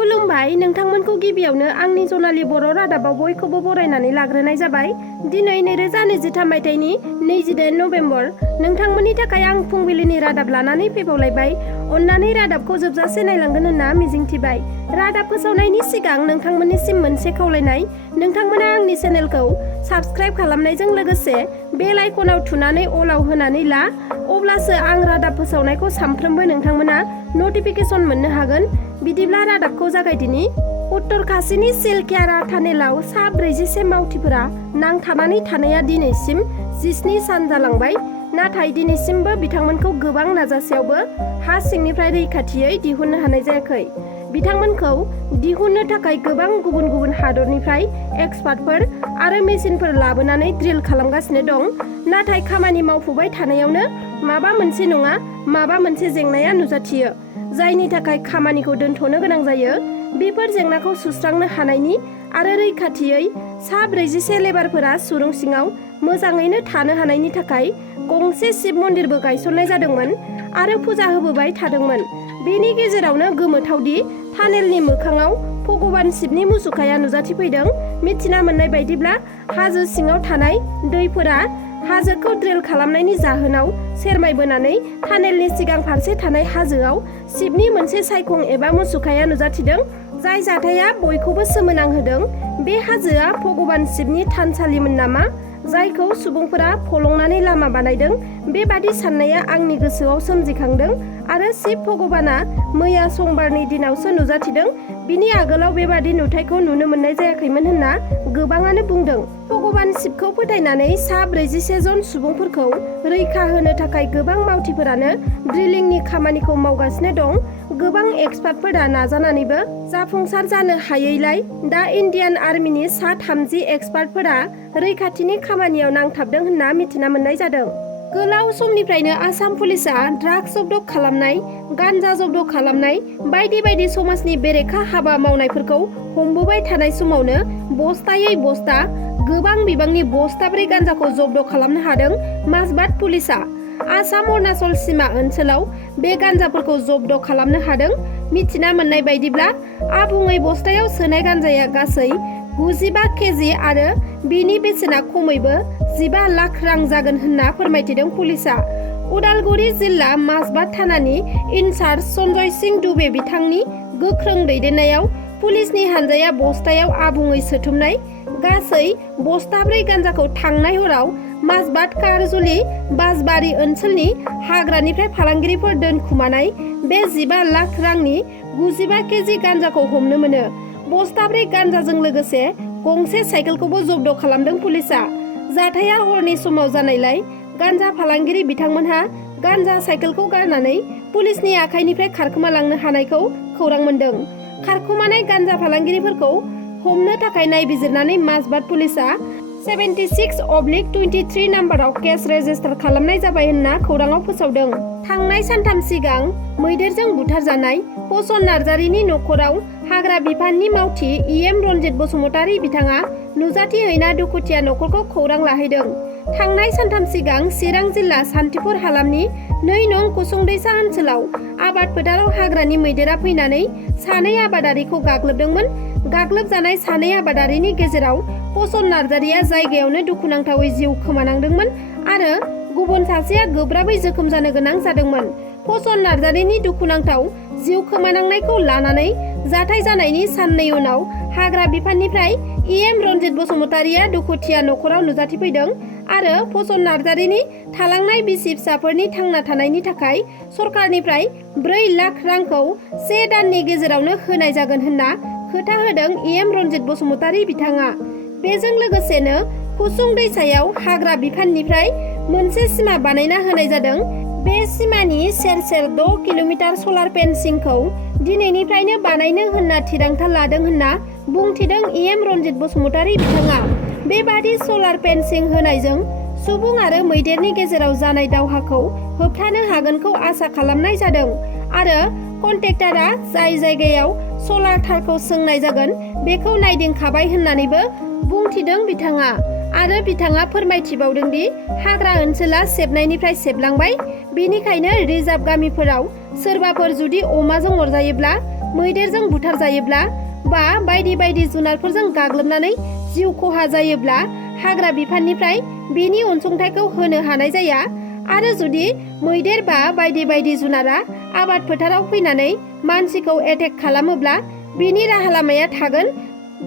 खुलुमबाय नोंथांमोनखौ गिबियावनो आंनि जनालि बर' रादाबाव बयखौबो बरायनानै लाग्रोनाय जाबाय। दिनै 2023 मायथाइनि 28 नभेम्बर। नोंथांमोननि थाखाय आं फुंबिलिनि रादाब लानानै फैबावलायबाय। अन्नानै रादाबखौ जोबजासे नायलांगोन होनना मिजिंथिबाय। रादाब फोसावनायनि सिगां नोंथांमोननिसिम मोनसे खावलायनाय, नोंथांमोना आंनि चेनेलखौ साबस्क्राइब खालामनायजों लोगोसे बेल आइकनाव थुनानै अलाव होनानै ला, अब्लासो आं रादाब फोसावनायखौ सानफ्रोमबो नोंथांमोना नटिफिकेसन मोननो हागोन। बिदिब्ला रादाबखौ जागायदिनि। उत्तरकाशीनि सिलकेयारा टानेलाव सा 47 मावथिफोरा नांथानानै थानाया दिनैसिम 17 सान जालांबाय। नाथाय दिनैसिमबो बिथांमोनखौ गोबां नाजासेयावबो हा सिंनिफ्राय रैखाथियै दिहुननो हानाय जायाखै। बिथांमोनखौ दिहुननो थाखाय गोबां गुबुन गुबुन हादरनिफ्राय एक्सपार्टफोर आरो मेसिनफोर लाबोनानै ड्रिल खालामगासिनो दं। नाथाय खामानि मावफुबाय थानायावनो माबा मोनसे नङा माबा मोनसे जेंनाया नुजाथियो, जायनि थाखाय खामानिखौ दोनथ'नो गोनां जायो। बेफोर जेंनाखौ सुस्रांनो हानायनि आरो रैखाथियै सा 47 लेबारफोरा सुरुं सिङाव मोजाङैनो थानो हानायनि थाखाय गंसे शिब मन्दिरबो गायसननाय जादोंमोन आरो फुजा होबोबाय थादोंमोन। बेनि गेजेरावनो गोमोथावदि टानेलनि मोखाङाव भगबान शिबनि मुसुखाया नुजाथिफैदों। मिथिना मोननाय बायदिब्ला हाजो सिङाव थानाय दैफोरा हाजोखौ ड्रिल खालामनायनि जाहोनाव सेरमायबोनानै टानेलनि सिगां फारसे थानाय हाजोआव शिबनि मोनसे सायखं एबा मुसुखाया नुजाथिदों, जाय जाथाया बयखौबो सोमोनांहोदों। बे हाजोआ भगबान शिबनि थानसालिमोन नामा, जायखौ सुबुंफोरा फलंनानै लामा बानायदों? बेबादि साननाया आंनि गोसोआव सोमजिखांदों आरो शिब भगबाना मैया समबारनि दिनावसो नुजाथिदों। बिनि आगोलाव बेबादि नुथायखौ नुनो मोननाय जायाखैमोन होनना गोबाङानो बुंदों। भगबान शिबखौ फोथायनानै सा 47 जन सुबुंफोरखौ रैखा होनो थाखाय गोबां मावथिफोरानो ड्रिलिंनि खामानिखौ मावगासिनो दं। गोबां एक्सपार्टफोरा नाजानानैबो जाफुंसार जानो हायैलाय दा इन्डियान आर्मिनि सा 30 एक्सपार्टफोरा रैखाथिनि खामानियाव नांथाबदों होनना मिथिना मोननाय जादों। गोलाव समनिफ्रायनो आसाम पुलिसआ ड्राग्स जब्द खालामनाय, गान्जा जब्द खालामनाय बायदि बायदि समाजनि बेरेखा हाबा मावनायफोरखौ हमबोबाय थानाय समावनो बस्थायै बस्ता गोबां बिबांनि बस्थाब्रै गान्जाखौ जब्द खालामनो हादों माजबात पुलिसआ। आसाम अरुणाचल सीमा ओनसोलाव बे गान्जाफोरखौ जब्द खालामनो हादों। मिथिना मोननाय बायदिब्ला आबुङै बस्थायाव सोनाय गान्जाया गासै 95 केजि आरो बिनि बेसेना खमैबो 15 लाख रां जागोन होनना फोरमायथिदों पुलिसआ। उदालगुरि जिल्ला माजबात थानानि इनचार्ज सन्जय सिंह दुबे बिथांनि गोख्रों दैदेननायाव पुलिसनि हानजाया बस्थायाव आबुङै सोथुमनाय गासै बस्थाब्रै गान्जाखौ थांनाय हराव माजबात कारजुलि बासबारि ओनसोलनि हाग्रानिफ्राय फालांगिरिफोर दोनखुमानाय बे 15 लाख रांनि 95 केजि गान्जाखौ हमनो मोनो। बस्थाब्रै गान्जाजों लोगोसे गंसे साइकेलखौबो जब्द खालामदों पुलिसआ। जाथाया हरनि समाव जानायलाय गान्जा फालांगिरि बिथांमोनहा गान्जा साइकेलखौ गारनानै पुलिसनि आखाइनिफ्राय खारखोमालांनो हानायखौ खौरां मोन्दों। खारखोमानाय गान्जा फालांगिरिफोरखौ हमनो थाखाय नायबिजिरनानै माजबात पुलिसआ 76/23 नाम्बाराव केस रेजिस्टार खालामनाय जाबाय होनना खौराङाव फोसावदों। थांनाय सानथाम सिगां मैदेरजों बुथारजानाय पसन नार्जारिनि नखराव हाग्रा बिफाननि मावथि EM रन्जित बसुमतारी बिथाङा नुजाथिहैना दुखुथिया नखरखौ खौरां लाहैदों। थांनाय सानथाम सिगां चिरां जिल्ला सान्थिपुर हालामनि 2 नं कुसुंदैसा ओनसोलाव आबाद फोथाराव हाग्रानि मैदेरा फैनानै सानै आबादारिखौ गाग्लोबदोंमोन। गाग्लोबजानाय सानै आबादारिनि गेजेराव पसन नार्जारिया जायगायावनो दुखुनांथावै जिउ खोमानांदोंमोन आरो गुबुन सासेया गोब्राबै जोखोम जानो गोनां जादोंमोन। पसन नार्जारिनि दुखुनांथाव जिउ खोमानांनायखौ लानानै जाथाय जानायनि साननै उनाव हाग्रा बिफाननिफ्राय EM रन्जित बसुमतारीया दुखुथिया नखराव नुजाथिफैदों आरो पसन नार्जारिनि थालांनाय बिसि फिसाफोरनि थांना थानायनि थाखाय सरकारनिफ्राय 4 लाख रांखौ 1 दाननि गेजेरावनो होनाय जागोन होनना खोथा होदों EM रन्जित बसुमतारी बिथाङा। बेजों लोगोसेनो कुसुं दैसायाव हाग्रा बिफाननिफ्राय मोनसे सिमा बानायना होनाय जादों। बे सिमानि सेर सेर 6 किल'मिटार सलार फेन्सिंखौ दिनैनिफ्रायनो बानायनो होनना थिरांथा लादों होनना बुंथिदों EM रन्जित बसुमतारी बिथाङा। बेबादि सलार फेन्सिं होनायजों सुबुं आरो मैदेरनि गेजेराव जानाय दावहाखौ होबथानो हागोनखौ आसा खालामनाय जादों आरो कन्ट्रेक्टरा जाय जायगायाव सलार थारखौ सोंनाय जागोन बेखौ नायदिंखाबाय होननानैबो बुंथिदों बिथाङा। आरो बिथाङा फोरमायथिबावदों दि हाग्रा ओनसोला सेबनायनिफ्राय सेबलांबाय, बेनिखायनो रिजार्भ गामिफोराव सोरबाफोर जुदि अमाजों अरजायोब्ला मैदेरजों बुथारजायोब्ला बा बायदि बायदि जुनारफोरजों गाग्लोबनानै जिउ खहा जायोब्ला हाग्रा बिफाननिफ्राय बेनि अनसुंथाइखौ होनो हानाय जाया आरो जुदि मैदेर बा बायदि बायदि जुनारा आबाद फोथाराव फैनानै मानसिखौ एटेक खालामोब्ला बेनि राहा लामाया थागोन।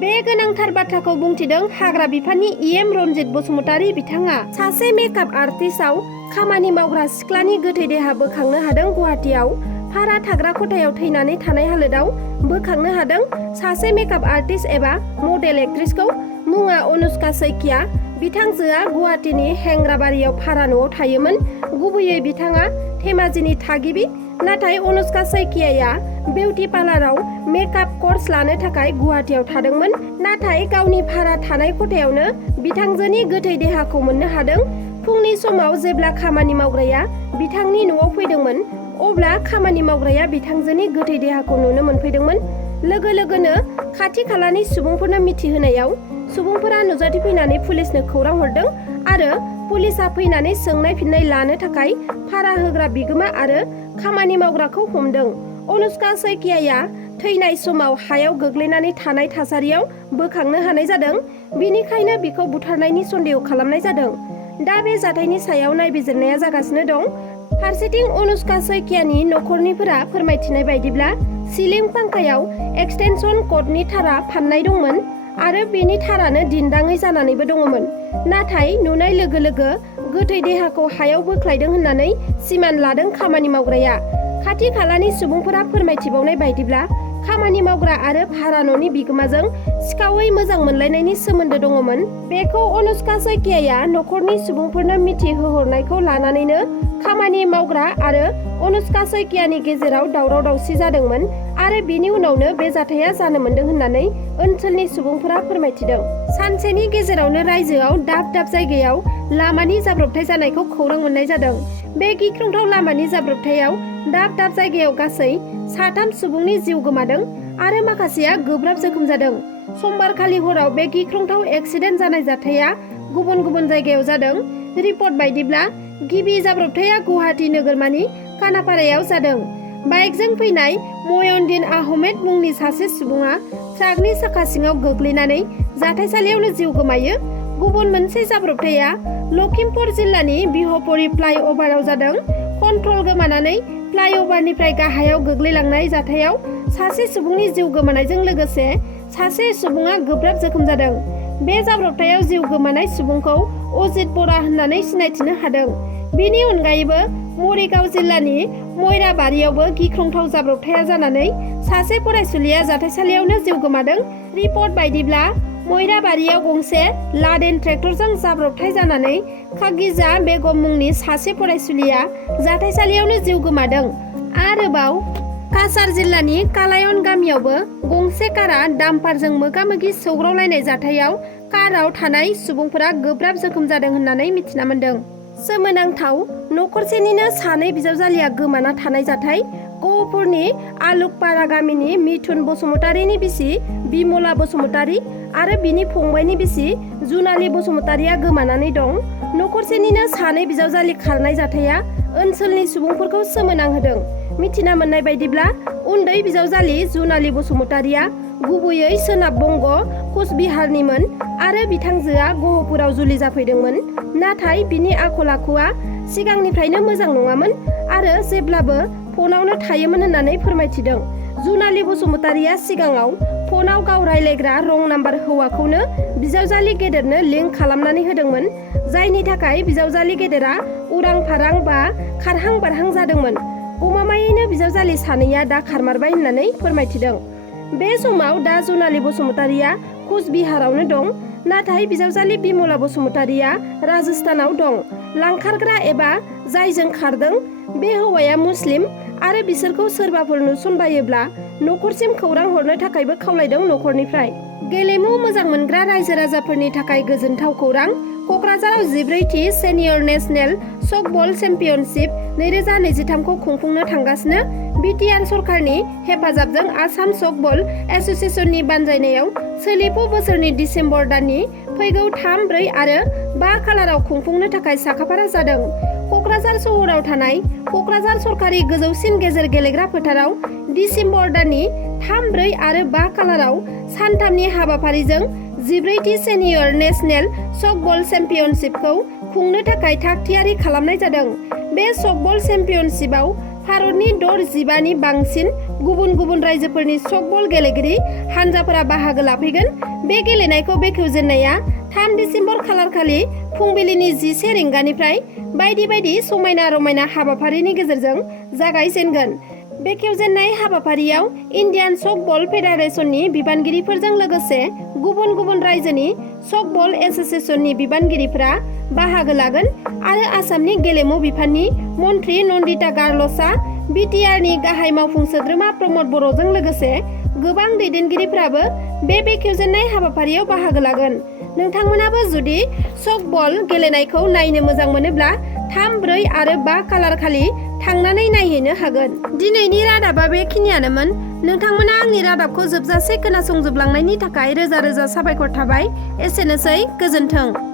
बे गोनांथार बाथ्राखौ बुंथिदों हाग्रा बिफाननि EM रनजित बसुमतारी बिथाङा। सासे मेकआप आर्टिस्टआव खामानि मावग्रा सिख्लानि गोथै देहा बोखांनो हादों गुवाहाटीआव। भारा थाग्रा खथायाव थैनानै थानाय हालोदाव बोखांनो हादों सासे मेकआप आर्टिस्ट एबा मडेल एक्ट्रेसखौ। मुङा अनुष्का सैकिया। बिथांजोआ गुवाहाटीनि हेंग्राबारियाव भारा न'आव थायोमोन। गुबैयै बिथाङा धेमाजिनि थागिबि, नाथाय अनुष्का सैकियाया बिउटि पार्लाराव मेकआप कर्स लानो थाखाय गुवाहाटीआव थादोंमोन। नाथाय गावनि भारा थानाय खथायावनो बिथांजोनि गोथै देहाखौ मोननो हादों। फुंनि समाव जेब्ला खामानि मावग्राया बिथांनि न'आव फैदोंमोन अब्ला खामानि मावग्राया बिथांजोनि गोथै देहाखौ नुनो मोनफैदोंमोन। लोगो लोगोनो खाथि खालानि सुबुंफोरनो मिथिहोनायाव सुबुंफोरा नुजाथिफैनानै पुलिसनो खौरां हरदों आरो पुलिसा फैनानै सोंनाय फिननाय लानो थाखाय भारा होग्रा बिगोमा आरो खामानि मावग्राखौ हमदों। अनुष्का सैकियाया थैनाय समाव हायाव गोग्लैनानै थानाय थासारियाव बोखांनो हानाय जादों। बेनिखायनो बिखौ बुथारनायनि सन्देह खालामनाय जादों। दा बे जाथायनि सायाव नायबिजिरनाया जागासिनो दं। फारसेथिं अनुष्का सैकियानि नखरनिफोरा फोरमायथिनाय बायदिब्ला सिलिं फांखायाव एक्सटेनसन कर्डनि थारा फाननाय दंमोन आरो बेनि थारानो दिन्दाङै जानानैबो दङमोन। नाथाय नुनाय लोगो लोगो गोथै देहाखौ हायाव बोख्लायदों होननानै सिमान लादों खामानि मावग्राया। खाथि खालानि सुबुंफोरा फोरमायथिबावनाय बायदिब्ला खामानि मावग्रा आरो भारा न'नि बिगोमाजों सिखावै मोजां मोनलायनायनि सोमोन्दो दङमोन। बेखौ अनुष्का सैकियाया नखरनि सुबुंफोरनो मिथिहोहरनायखौ लानानैनो खामानि मावग्रा आरो अनुष्का सैकियानि गेजेराव दावराव दावसि जादोंमोन आरो बिनि उनावनो बे जाथाया जानो मोन्दों होननानै ओनसोलनि सुबुंफोरा फोरमायथिदों। सानसेनि गेजेरावनो रायजोआव दाब दाब जायगायाव लामानि जाब्रबथाय जानायखौ खौरां मोननाय जादों। बे गिख्रंथाव लामानि जाब्रबथायाव दाब दाब जायगायाव गासै 3 सुबुंनि जिउ गोमादों आरो माखासेया गोब्राब जोखोम जादों। समबारखालि हराव बे गिख्रंथाव एक्सिडेन्ट जानाय जाथाया गुबुन गुबुन जायगायाव जादों। रिपर्ट बायदिब्ला गिबि जाब्रबथाया गुवाहाटी नोगोरमानि खानापारायाव जादों। बाइकजों फैनाय मयनदिन आहमेद मुंनि सासे सुबुङा ट्राकनि साखा सिङाव गोग्लैनानै जाथायसालियावनो जिउ गोमायो। गुबुन मोनसे जाब्रबथाया लखिमपुर जिल्लानि बिहपुरी फ्लाइअभाराव जादों। कन्ट्रल गोमानानै फ्लाइअभारनिफ्राय गाहायाव गोग्लैलांनाय जाथायाव सासे सुबुंनि जिउ गोमानायजों लोगोसे सासे सुबुङा गोब्राब जोखोम जादों। बे जाब्रबथायाव जिउ गोमानाय सुबुंखौ अजित बरा होननानै सिनायथिनो हादों। बेनि अनगायैबो मरिगाव जिल्लानि मयराबारियावबो गिख्रंथाव जाब्रबथाया जानानै सासे फरायसुलिया जाथायसालियावनो जिउ गोमादों। रिपर्ट बायदिब्ला मयराबारियाव गंसे लादेन ट्रेक्टरजों जाब्रबथाय जानानै खागिजा बेगम मुंनि सासे फरायसुलिया जाथायसालियावनो जिउ गोमादों। आरोबाव काछार जिल्लानि कालायन गामियावबो गंसे कारा डाम्पारजों मोगा-मोगि सौग्रावलायनाय जाथायाव काराव थानाय सुबुंफोरा गोब्राब जोखोम जादों होननानै मिथिना मोन्दों। सोमोनांथाव नखरसेनिनो 2 बिजावजालिया गोमाना थानाय जाथाय। गहपुरनि आलुकपारा गामिनि मिथुन बसुमतारीनि बिसि बिमला बसुमतारी आरो बिनि फंबायनि बिसि जुनाली बसुमतारीया गोमानानै दं। नखरसेनिनो 2 बिजावजालि खारनाय जाथाया ओनसोलनि सुबुंफोरखौ सोमोनांहोदों। मिथिना मोननाय बायदिब्ला उन्दै बिजावजालि जुनाली बसुमतारीया गुबैयै सोनाब बंग कुचबिहारनिमोन आरो बिथांजोआ गहपुराव जुलि जाफैदोंमोन। नाथाय बिनि आखल आखुआ सिगांनिफ्रायनो मोजां नङामोन आरो जेब्लाबो फनावनो थायोमोन होननानै फोरमायथिदों। जुनाली बसुमतारीया सिगाङाव फनाव गाव रायलायग्रा रं नाम्बार हौवाखौनो बिजावजालि गेदेरनो लिंक खालामनानै होदोंमोन, जायनि थाखाय बिजावजालि गेदेरा उरां फारां बा खारहां बारहां जादोंमोन। गमामायैनो बिजावजालि सानैया दा खारमारबाय होननानै फोरमायथिदों। बे समाव दा जुनाली बसुमतारीया कुचबिहारावनो दं, नाथाय बिजावजालि बिमला बसुमतारीया राजस्थानाव दं। लांखारग्रा एबा जायजों खारदों बे हौवाया मुस्लिम आरो बिसोरखौ सोरबाफोर नुसनबायोब्ला नखरसिम खौरां हरनो थाखायबो खावलायदों नखरनिफ्राय। गेलेमु मोजां मोनग्रा रायजो राजाफोरनि थाखाय गोजोनथाव खौरां। कक्राझाराव 14थि सेनियर नेशनेल सकबल चेम्पियनशिप 2023 खौ खुंफुंनो थांगासिनो। बिटिआर सरकारनि हेफाजाबजों आसाम सकबल एसोसिएशननि बानजायनायाव सोलिफु बोसोरनि डिसेम्बर दाननि फैगौ 3, 4 आरो 5 खालाराव खुंफुंनो थाखाय साखाफारा जादों। कक्राझार सहराव थानाय कक्राझार सरकारि गोजौसिन गेजेर गेलेग्रा फोथाराव डिसेम्बर दाननि 3, 4 आरो 5 खालाराव सानथामनि हाबाफारिजों 14थि सिनियर नेशनेल सफ्टबल चेम्पियनशिपखौ खुंनो थाखाय थागथियारि खालामनाय जादों। बे सफ्टबल चेम्पियनशिपआव भारतनि 65नि बांसिन गुबुन गुबुन रायजोफोरनि सफ्टबल गेलेगिरि हानजाफोरा बाहागो लाफैगोन। बे गेलेनायखौ बेखेवजेननाया 3 डिसेम्बर खालारखालि फुंबिलिनि 11 रिंगानिफ्राय बायदि बायदि समायना रमायना हाबाफारिनि गेजेरजों जागायजेनगोन। बेखेवजेननाय हाबाफारियाव इन्डियान सफ्टबल फेडारेशननि बिबानगिरिफोरजों लोगोसे गुबुन गुबुन रायजोनि सफ्टबल एस'सिएशननि बिबानगिरिफोरा बाहागो लागोन आरो आसामनि गेलेमु बिफाननि मन्थ्रि नन्दिता गारल'सआ बिटिआरनि गाहाय मावफुं सोद्रोमा प्रमद बर'जों लोगोसे गोबां दैदेनगिरिफ्राबो बे बेखेवजेननाय हाबाफारियाव बाहागो लागोन। नोंथांमोनाबो जुदि सफ्टबल गेलेनायखौ नायनो मोजां मोनोब्ला 3, 4 आरो 5 खालार खालि थांनानै नायहैनो हागोन। दिनैनि रादाबा बेखिनियानोमोन। नोंथांमोना आंनि रादाबखौ जोबजासे खोनासंजोबलांनायनि थाखाय रोजा रोजा साबायखर थाबाय। एसेनोसै, गोजोन्थों।